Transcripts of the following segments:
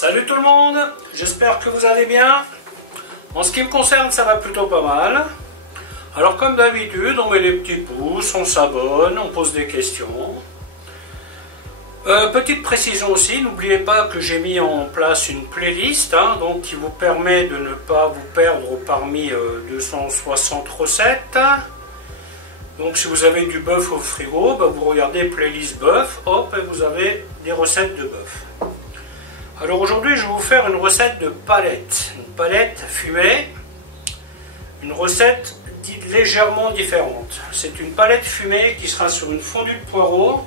Salut tout le monde, j'espère que vous allez bien. En ce qui me concerne, ça va plutôt pas mal. Alors comme d'habitude, on met les petits pouces, on s'abonne, on pose des questions. Petite précision aussi, n'oubliez pas que j'ai mis en place une playlist donc qui vous permet de ne pas vous perdre parmi 260 recettes. Donc si vous avez du bœuf au frigo, vous regardez playlist bœuf, hop, et vous avez des recettes de bœuf. Alors aujourd'hui je vais vous faire une recette de palette, une palette fumée, une recette légèrement différente. C'est une palette fumée qui sera sur une fondue de poireaux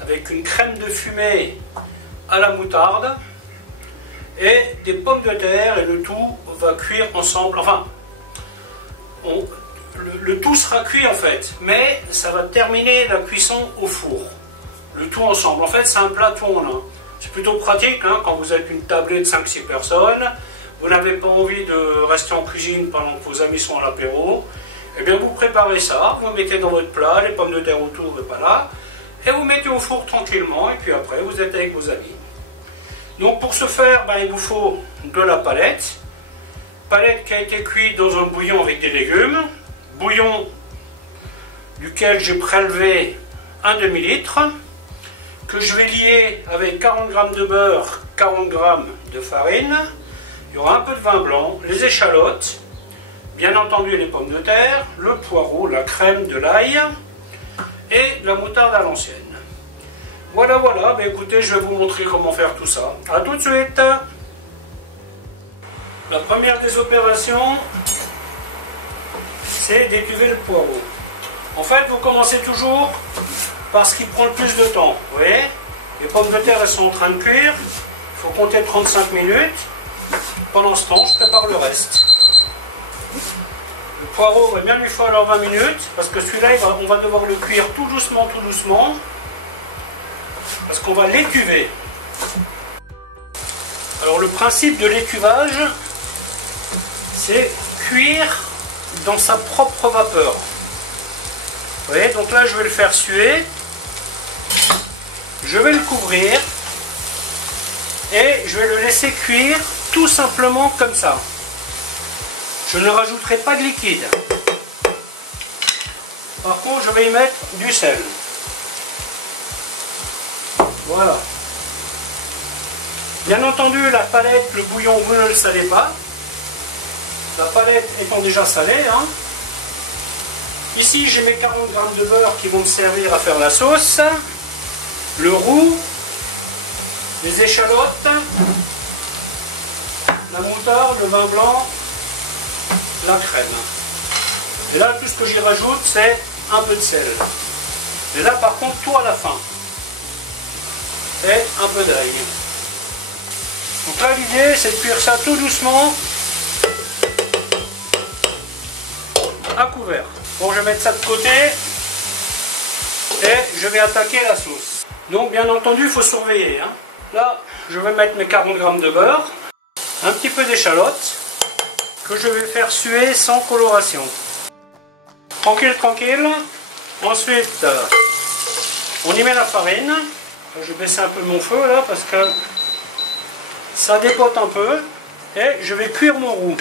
avec une crème de fumée à la moutarde et des pommes de terre, et le tout va cuire ensemble, enfin le tout sera cuit en fait, mais ça va terminer la cuisson au four, le tout ensemble. En fait c'est un plat tout en un. C'est plutôt pratique quand vous êtes une tablée de 5-6 personnes, vous n'avez pas envie de rester en cuisine pendant que vos amis sont à l'apéro, et bien vous préparez ça, vous mettez dans votre plat, les pommes de terre autour et pas là, et vous mettez au four tranquillement, et puis après vous êtes avec vos amis. Donc pour ce faire, il vous faut de la palette qui a été cuite dans un bouillon avec des légumes, bouillon duquel j'ai prélevé un demi-litre, que je vais lier avec 40 g de beurre, 40 g de farine. Il y aura un peu de vin blanc, les échalotes, bien entendu les pommes de terre, le poireau, la crème, de l'ail et la moutarde à l'ancienne. Voilà, écoutez, je vais vous montrer comment faire tout ça. A tout de suite. La première des opérations, c'est d'étuver le poireau. En fait, vous commencez toujours par ce qui prend le plus de temps. Vous voyez, les pommes de terre elles sont en train de cuire. Il faut compter 35 minutes. Pendant ce temps, je prépare le reste. Le poireau, il va bien lui falloir 20 minutes, parce que celui-là, on va devoir le cuire tout doucement, parce qu'on va l'étuver. Alors le principe de l'étuvage, c'est cuire dans sa propre vapeur. Vous voyez, donc là je vais le faire suer, je vais le couvrir et je vais le laisser cuire tout simplement comme ça. Je ne rajouterai pas de liquide. Par contre, je vais y mettre du sel. Voilà. Bien entendu, la palette, le bouillon, vous ne le salez pas. La palette étant déjà salée. Ici, j'ai mes 40 g de beurre qui vont me servir à faire la sauce. Le roux, les échalotes, la moutarde, le vin blanc, la crème. Et là, tout ce que j'y rajoute, c'est un peu de sel. Et là, par contre, tout à la fin. Et un peu d'ail. Donc là, l'idée, c'est de cuire ça tout doucement à couvert. Bon, je vais mettre ça de côté et je vais attaquer la sauce. Donc, bien entendu, il faut surveiller. Là, je vais mettre mes 40 g de beurre, un petit peu d'échalote, que je vais faire suer sans coloration. Tranquille. Ensuite, on y met la farine. Je vais baisser un peu mon feu là parce que ça dépote un peu. Et je vais cuire mon roux.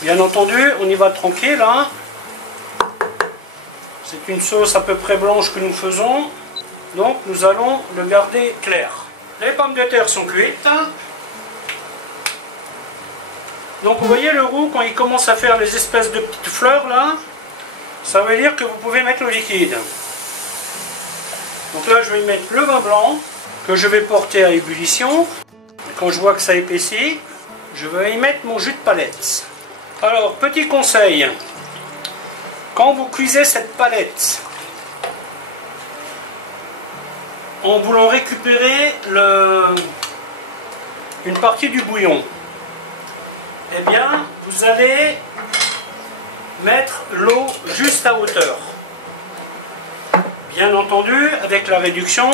Bien entendu, on y va tranquille. C'est une sauce à peu près blanche que nous faisons. Donc nous allons le garder clair. Les pommes de terre sont cuites. Donc vous voyez le roux, quand il commence à faire les espèces de petites fleurs là, ça veut dire que vous pouvez mettre le liquide. Donc là je vais y mettre le vin blanc que je vais porter à ébullition. Quand je vois que ça épaissit, je vais y mettre mon jus de palette. Alors petit conseil, quand vous cuisez cette palette, en voulant récupérer une partie du bouillon, eh bien, vous allez mettre l'eau juste à hauteur. Bien entendu, avec la réduction,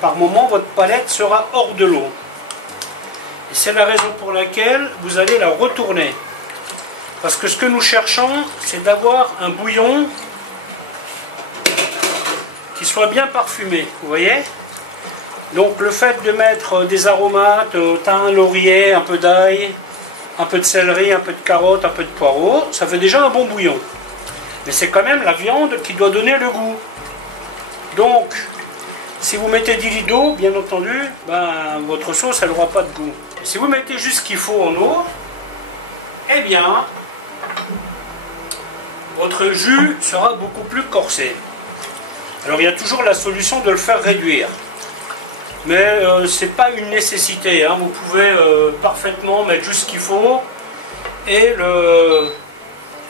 par moment, votre palette sera hors de l'eau. Et c'est la raison pour laquelle vous allez la retourner. Parce que ce que nous cherchons, c'est d'avoir un bouillon qui soit bien parfumé. Vous voyez ? Donc le fait de mettre des aromates, thym, laurier, un peu d'ail, un peu de céleri, un peu de carotte, un peu de poireau, ça fait déjà un bon bouillon. Mais c'est quand même la viande qui doit donner le goût. Donc, si vous mettez 10 litres d'eau, bien entendu, ben, votre sauce, elle n'aura pas de goût. Si vous mettez juste ce qu'il faut en eau, eh bien, votre jus sera beaucoup plus corsé. Alors, il y a toujours la solution de le faire réduire. Mais ce n'est pas une nécessité. Hein. Vous pouvez parfaitement mettre juste ce qu'il faut et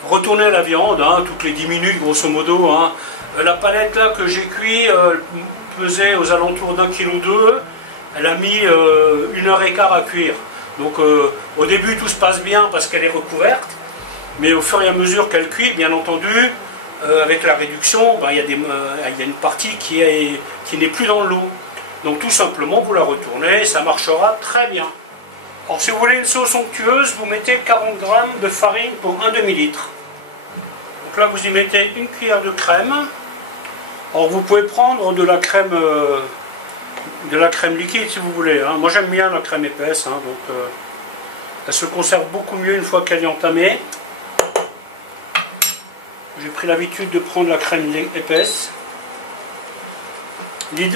retourner la viande hein, toutes les 10 minutes, grosso modo. Hein. La palette là que j'ai cuit pesait aux alentours d'1,2 kg. Elle a mis 1h15 à cuire. Donc au début tout se passe bien parce qu'elle est recouverte. Mais au fur et à mesure qu'elle cuit, bien entendu, avec la réduction, ben, y a une partie qui n'est plus dans l'eau. Donc tout simplement vous la retournez et ça marchera très bien. Alors si vous voulez une sauce onctueuse, vous mettez 40 g de farine pour un demi-litre. Donc là vous y mettez une cuillère de crème. Alors vous pouvez prendre de la crème liquide si vous voulez. Hein. Moi j'aime bien la crème épaisse, hein, donc elle se conserve beaucoup mieux une fois qu'elle est entamée. J'ai pris l'habitude de prendre la crème épaisse.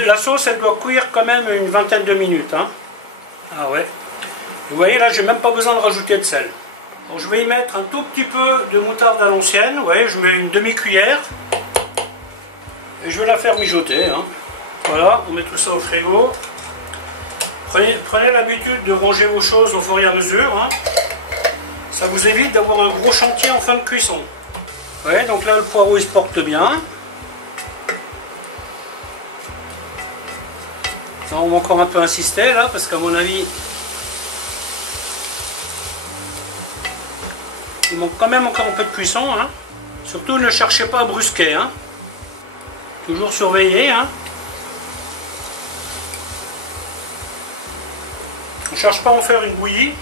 La sauce, elle doit cuire quand même une vingtaine de minutes. Hein. Ah ouais. Vous voyez, là, j'ai même pas besoin de rajouter de sel. Donc, je vais y mettre un tout petit peu de moutarde à l'ancienne. Vous voyez, je mets une demi-cuillère. Et je vais la faire mijoter. Hein. Voilà, on met tout ça au frigo. Prenez l'habitude de ranger vos choses au fur et à mesure. Hein. Ça vous évite d'avoir un gros chantier en fin de cuisson. Vous voyez, donc là, le poireau, il se porte bien. On va encore un peu insister là parce qu'à mon avis il manque quand même encore un peu de cuisson hein. Surtout ne cherchez pas à brusquer hein. Toujours surveiller hein. On ne cherche pas à en faire une bouillie.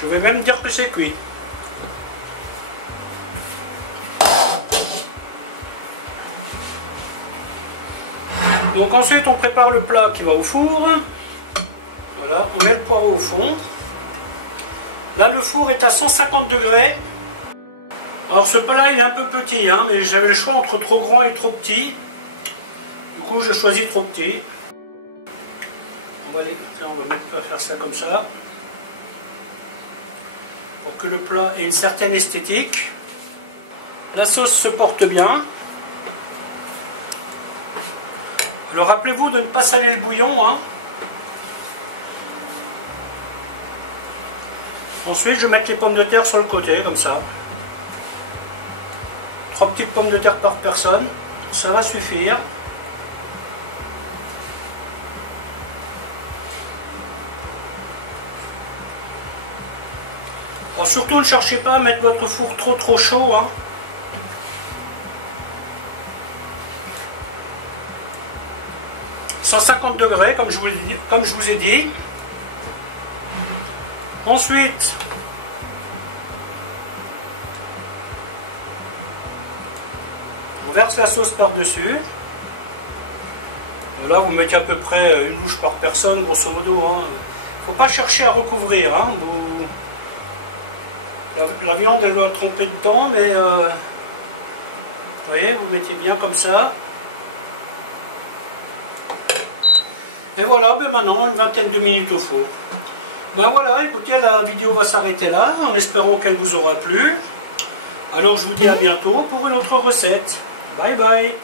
Je vais même dire que c'est cuit. Donc ensuite on prépare le plat qui va au four. Voilà, on met le poireau au fond. Là le four est à 150 degrés. Alors ce plat il est un peu petit, hein, mais j'avais le choix entre trop grand et trop petit. Du coup je choisis trop petit. On va faire ça comme ça. Pour que le plat ait une certaine esthétique. La sauce se porte bien. Alors rappelez-vous de ne pas saler le bouillon. Hein. Ensuite, je vais mettre les pommes de terre sur le côté, comme ça. 3 petites pommes de terre par personne, ça va suffire. Alors, surtout, ne cherchez pas à mettre votre four trop chaud. Hein. « 150 degrés, comme je vous ai dit. Ensuite, on verse la sauce par-dessus. Là, vous mettez à peu près une louche par personne, grosso modo. Il ne faut pas chercher à recouvrir. Hein. La viande, elle doit tremper dedans, mais vous voyez, vous mettez bien comme ça. Et voilà, ben maintenant, une vingtaine de minutes au four. Ben voilà, écoutez, la vidéo va s'arrêter là, en espérant qu'elle vous aura plu. Alors je vous dis à bientôt pour une autre recette. Bye bye.